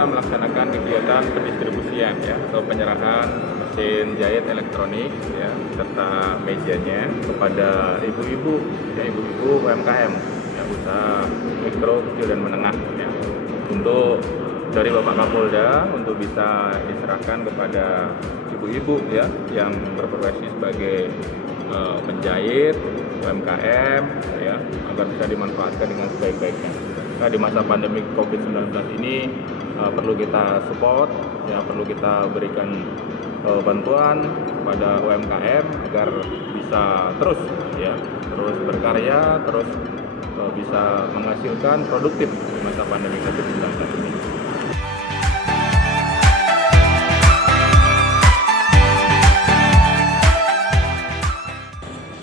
kita melaksanakan kegiatan pendistribusian ya atau penyerahan mesin jahit elektronik ya serta mejanya kepada ibu-ibu ya ibu-ibu UMKM ya usaha mikro, kecil dan menengah ya. Untuk dari Bapak Kapolda untuk bisa diserahkan kepada ibu-ibu ya yang berprofesi sebagai penjahit UMKM ya agar bisa dimanfaatkan dengan sebaik-baiknya. Nah, di masa pandemi COVID-19 ini perlu kita support ya, perlu kita berikan bantuan kepada UMKM agar bisa terus berkarya, terus bisa menghasilkan produktif di masa pandemi COVID-19 ini.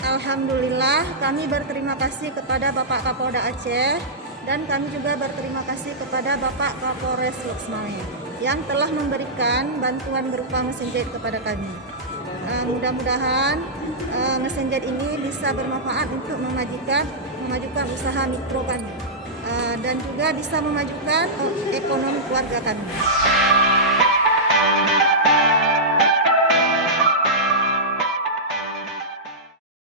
Alhamdulillah, kami berterima kasih kepada Bapak Kapolda Aceh dan kami juga berterima kasih kepada Bapak Kapolres Loksmawe yang telah memberikan bantuan berupa mesin jahit kepada kami. Mudah-mudahan mesin jahit ini bisa bermanfaat untuk memajukan usaha mikro kami dan juga bisa memajukan ekonomi keluarga kami.